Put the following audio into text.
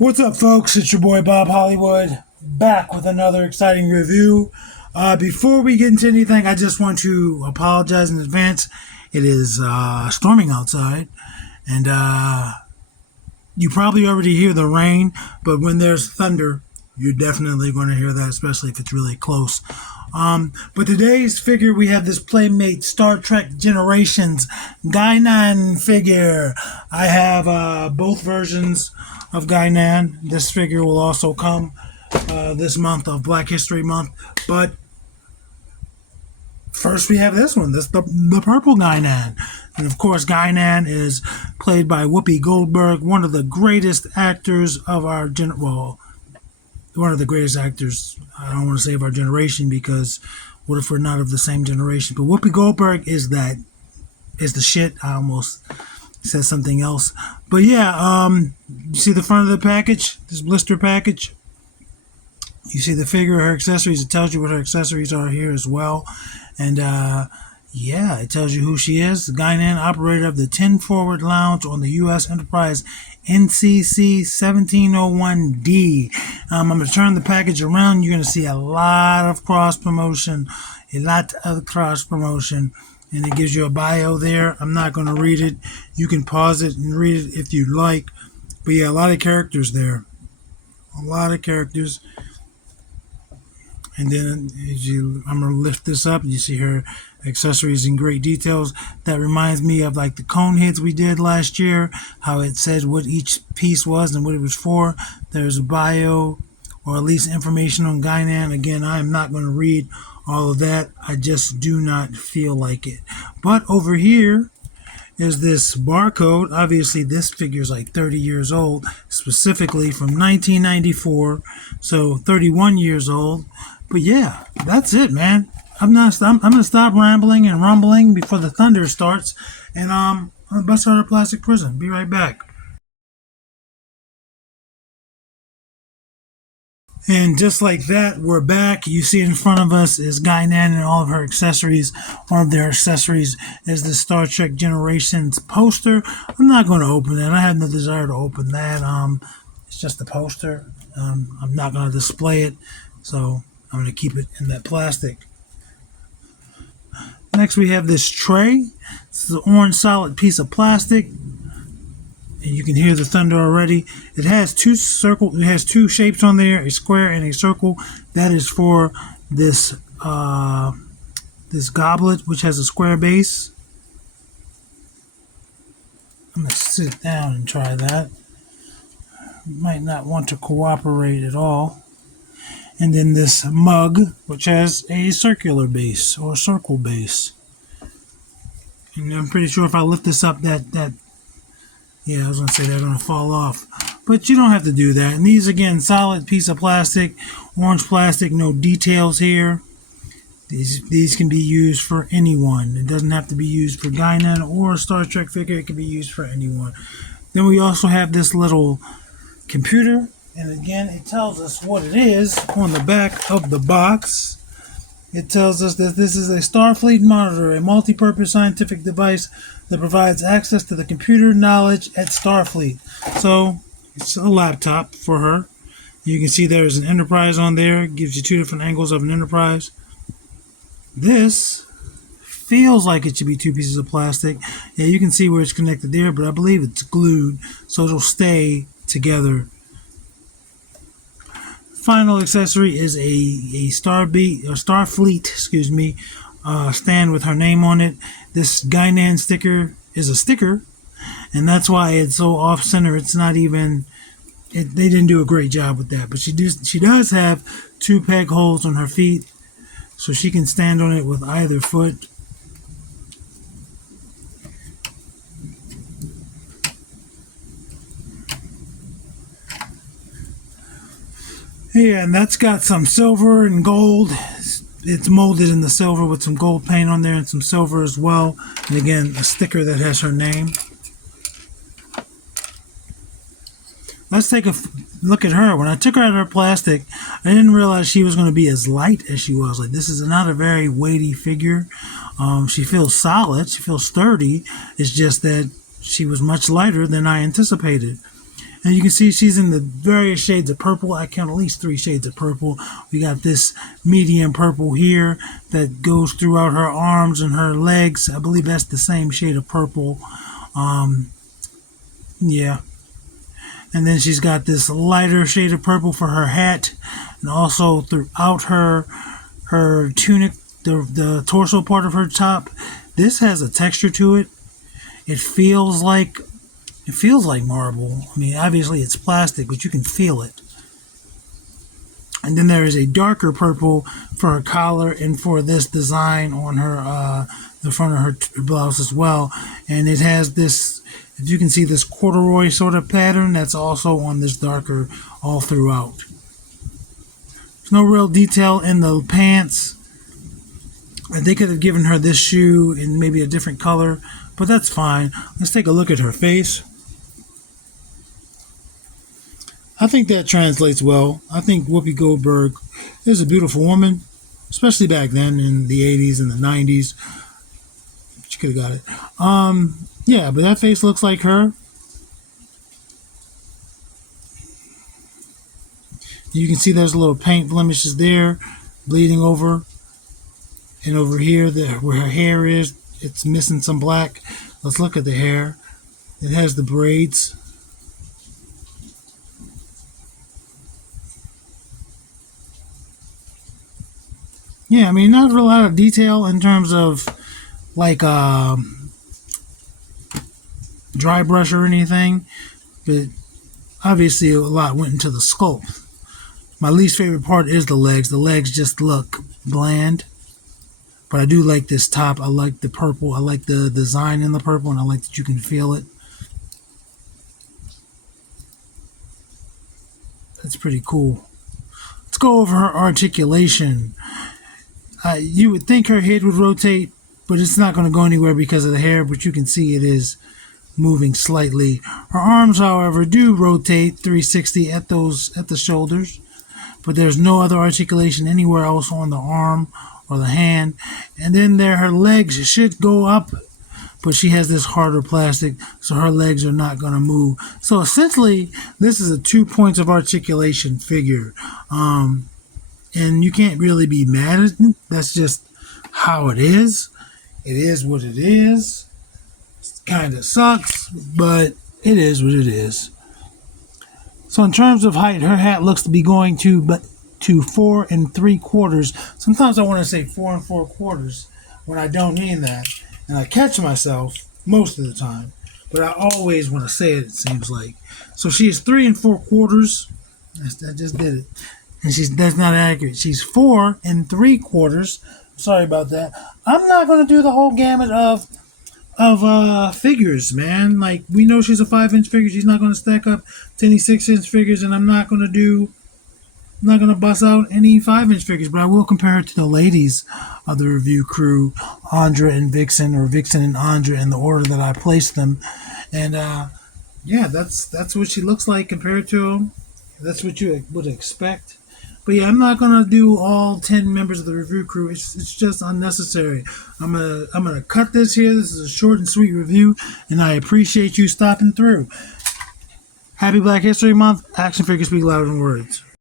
What's up, folks? It's your boy Bob Hollywood, back with another exciting review. Before we get into anything, I just want to apologize in advance. It is storming outside, and you probably already hear the rain, but when there's thunder, you're definitely going to hear that, especially if it's really close. But today's figure, we have this Playmates Star Trek Generations Guinan figure. I have both versions of Guinan. This figure will also come this month of Black History Month. But first we have this one. This the purple Guinan. And of course, Guinan is played by Whoopi Goldberg, one of the greatest actors of our one of the greatest actors. I don't want to say of our generation, because what if we're not of the same generation? But Whoopi Goldberg is the shit. I almost said something else. But yeah, you see the front of the package, this blister package. You see the figure, her accessories. It tells you what her accessories are here as well. And yeah, it tells you who she is. The Guinan, operator of the 10 Forward Lounge on the U.S. Enterprise NCC 1701D. I'm going to turn the package around. You're going to see a lot of cross promotion. And it gives you a bio there. I'm not going to read it. You can pause it and read it if you'd like. But yeah, a lot of characters there. A lot of characters. And then I'm going to lift this up. You see her accessories in great details. That reminds me of like the cone heads we did last year, how it said what each piece was and what it was for. There's a bio, or at least information on Guinan. Again, I am not going to read all of that. I just do not feel like it. But over here is this barcode. Obviously, this figure is like 30 years old, specifically from 1994, so 31 years old. But yeah, that's it, man. I'm gonna stop rambling and rumbling before the thunder starts, and I'm gonna bust out of plastic prison. Be right back. And just like that, we're back. You see in front of us is Guinan and all of her accessories. One of their accessories is the Star Trek Generations poster. I'm not going to open that. I have no desire to open that. It's just a poster. I'm not going to display it, so I'm going to keep it in that plastic. Next, we have this tray. This is an orange solid piece of plastic. And you can hear the thunder already. It has two shapes on there, a square and a circle. That is for this this goblet, which has a square base. I'm gonna sit down and try that. Might not want to cooperate at all. And then this mug, which has a circular base or circle base. And I'm pretty sure if I lift this up, yeah, I was going to say they're going to fall off. But you don't have to do that. And these, again, solid piece of plastic, orange plastic, no details here. These can be used for anyone. It doesn't have to be used for Guinan or a Star Trek figure. It can be used for anyone. Then we also have this little computer. And again, it tells us what it is on the back of the box. It tells us that this is a Starfleet monitor, a multi-purpose scientific device that provides access to the computer knowledge at Starfleet. So it's a laptop for her. You can see there's an Enterprise on there. It gives you two different angles of an Enterprise. This feels like it should be two pieces of plastic. Yeah, you can see where it's connected there, but I believe it's glued, so it'll stay together. Final accessory is a Starfleet, stand with her name on it. This Guinan sticker is a sticker, and that's why it's so off center. It's not even. They didn't do a great job with that, but she does have two peg holes on her feet, so she can stand on it with either foot. Yeah, and that's got some silver and gold. It's molded in the silver with some gold paint on there and some silver as well. And again, a sticker that has her name. Let's take a look at her. When I took her out of her plastic, I didn't realize she was going to be as light as she was. Like, this is not a very weighty figure. She feels solid. She feels sturdy. It's just that she was much lighter than I anticipated. And you can see she's in the various shades of purple. I count at least 3 shades of purple. We got this medium purple here that goes throughout her arms and her legs. I believe that's the same shade of purple. Yeah. And then she's got this lighter shade of purple for her hat, and also throughout her tunic, the torso part of her top. This has a texture to it. It feels like marble. I mean, obviously it's plastic, but you can feel it. And then there is a darker purple for her collar and for this design on her the front of her blouse as well. And it has this, if you can see, this corduroy sort of pattern that's also on this darker all throughout. There's no real detail in the pants. They could have given her this shoe in maybe a different color, but that's fine. Let's take a look at her face. I think that translates well. I think Whoopi Goldberg is a beautiful woman, especially back then in the 80s and the 90s. She could have got it. Yeah, but that face looks like her. You can see there's little paint blemishes there, bleeding over. And over here, where her hair is, it's missing some black. Let's look at the hair. It has the braids. Yeah, I mean, not a lot of detail in terms of like dry brush or anything, but obviously a lot went into the sculpt. My least favorite part is the legs. The legs just look bland, but I do like this top. I like the purple. I like the design in the purple, and I like that you can feel it. That's pretty cool. Let's go over her articulation. You would think her head would rotate, but it's not going to go anywhere because of the hair, but you can see it is moving slightly. Her arms, however, do rotate 360 at the shoulders, but there's no other articulation anywhere else on the arm or the hand. And then her legs should go up, but she has this harder plastic, so her legs are not going to move. So essentially, this is a 2 points of articulation figure. And you can't really be mad at it. That's just how it is. It is what it is. It kind of sucks, but it is what it is. So in terms of height, her hat looks to be going to 4 3/4. Sometimes I want to say 4 4/4 when I don't mean that. And I catch myself most of the time. But I always want to say it seems like. So she is 3 4/4. I just did it. And that's not accurate. She's 4 3/4. Sorry about that. I'm not going to do the whole gamut of figures, man. Like, we know she's a 5-inch figure. She's not going to stack up to any 6-inch figures, and I'm not going to bust out any 5-inch figures, but I will compare it to the ladies of the review crew, Andra and Vixen, or Vixen and Andra in the order that I placed them. And yeah, that's what she looks like compared to them. That's what you would expect. But yeah, I'm not gonna do all 10 members of the review crew. It's just unnecessary. I'm gonna cut this here. This is a short and sweet review, and I appreciate you stopping through. Happy Black History Month. Action figures speak louder than words.